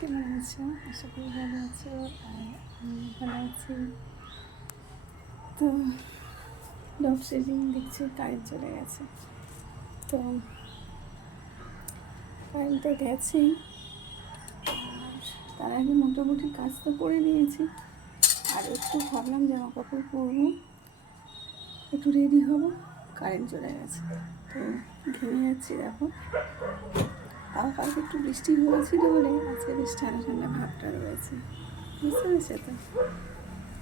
কেমন আছো? আশা করি ভালো আছো। আর আমি ভালো আছি। তো লোডশেডিং দেখছি, কারেন্ট চলে গেছে। তো কারেন্ট তো গেছেই, আর তার আগে মোটামুটি কাজ তো করে নিয়েছি। আর একটু ভাবলাম জামা কাপড় পরবো, একটু রেডি হবো, কারেন্ট চলে গেছে। তো ঘেমে যাচ্ছি দেখো। কালকে একটু বৃষ্টি হয়েছিল বলে আজকে বেশ ঠান্ডা ঠান্ডা ভাবটা রয়েছে, বুঝতে পেরেছে তো?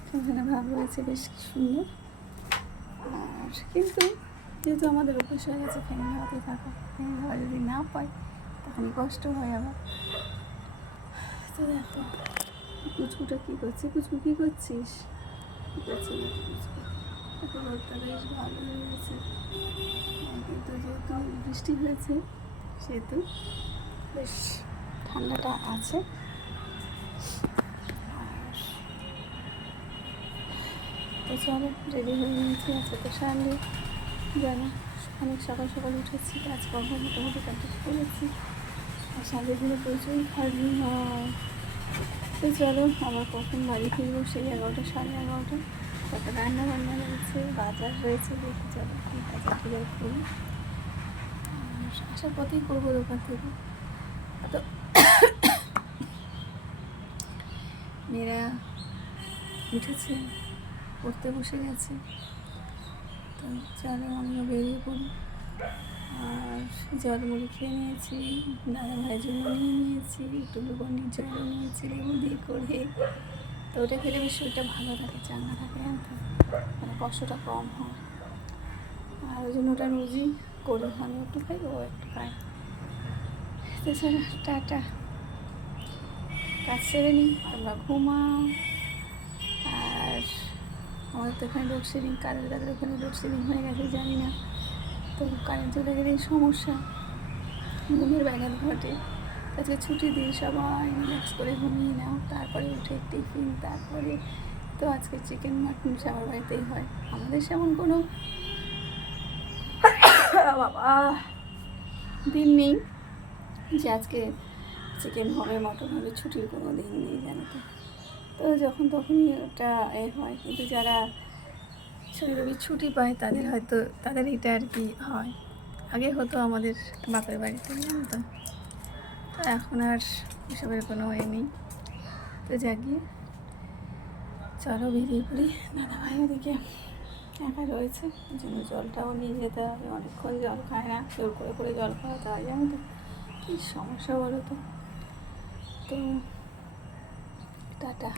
ঠান্ডা ভাব রয়েছে, বেশ সুন্দর। আর কিন্তু যেহেতু আমাদের অভ্যেস হয়ে গেছে ফ্যানের হাওয়াতে থাকা, ফ্যানের হাওয়া যদি না পাই তখনই কষ্ট হয় আবার। তো দেখো কুচকুটা কী করছে, কুচকু কী করছিস? কী করছিস কুচকু? এখন রোদটা বেশ ভালো হয়ে গেছে, কিন্তু যেহেতু বৃষ্টি হয়েছে সেহেতু বেশ ঠান্ডাটা আছে। তো চলো, রেডি হয়ে নিয়েছি। আজকে তো সানডে, জানো অনেক সকাল সকাল উঠেছি, কাজকর্ম মোটামুটি কমপ্লিট করেছি। আর সানডেগুলো প্রচুর খাটনি হয়। তো চলো, আবার কখন বাড়ি ফিরবো সেই 11টা, 11:30। কত রান্না বান্না রয়েছে, বাজার রয়েছে, দেখি চলো কী বাজার টাজার করি। আর আসার পথেই করবো দোকান থেকে। তো মেয়েরা উঠেছে, পড়তে বসে গেছে। তো চলো আমিও বেরিয়ে পড়ি। আর জল মুড়ি খেয়ে নিয়েছি, দাদা ভাইয়ের জন্য নিয়ে নিয়েছি, একটু গ্লুকন্ডির জলও নিয়েছি লেবু দিয়ে করে। তো ওটা খেলে বেশ শরীরটা ভালো থাকে, চাঙ্গা থাকে, জানতো, মানে কষ্টটা কম হয়। আর ওই জন্য ওটা রোজই করি, আমি একটু খাই, ও একটু খাই। তো চলো টাটা, কাজ সেরে নিই, তোমরা ঘুমাও। আর আমাদের তো এখানে লোডশেডিং, কাদের ওখানে লোডশেডিং হয়ে গেছে জানি না। তো কারেন্ট চলে গেলেই সমস্যা, ঘুমের ব্যাঘাত ঘটে। আজকে ছুটির দিন, সবাই রিল্যাক্স করে ঘুমিয়ে নাও, তারপরে উঠে টিফিন, তারপরে তো আজকে চিকেন মাটন সবার বাড়িতেই হয়। আমাদের সেমন কোনো বাবা দিন নেই যে আজকে চিকেন হবে, মটন হবে, ছুটির কোনো দিন নেই, জানো তো। তো যখন তখনই ওটা হয়, কিন্তু যারা শনি রবি ছুটি পায় তাদের হয়তো তাদের এটা আর কি হয়। আগে হতো আমাদের বাপের বাড়িতে, জানো তো। তো এখন আর এসবের কোনো নেই। তো জাগিয়ে চলো বেরিয়ে পড়ি। দাদাভাই ওদিকে একা রয়েছে, ওই জন্য জলটাও নিয়ে যেতে হবে। অনেকক্ষণ জল খায় না, জোর করে করে জল খাওয়াতে হয়, জানো তো। কী সমস্যা বলো তো। তো টাটা।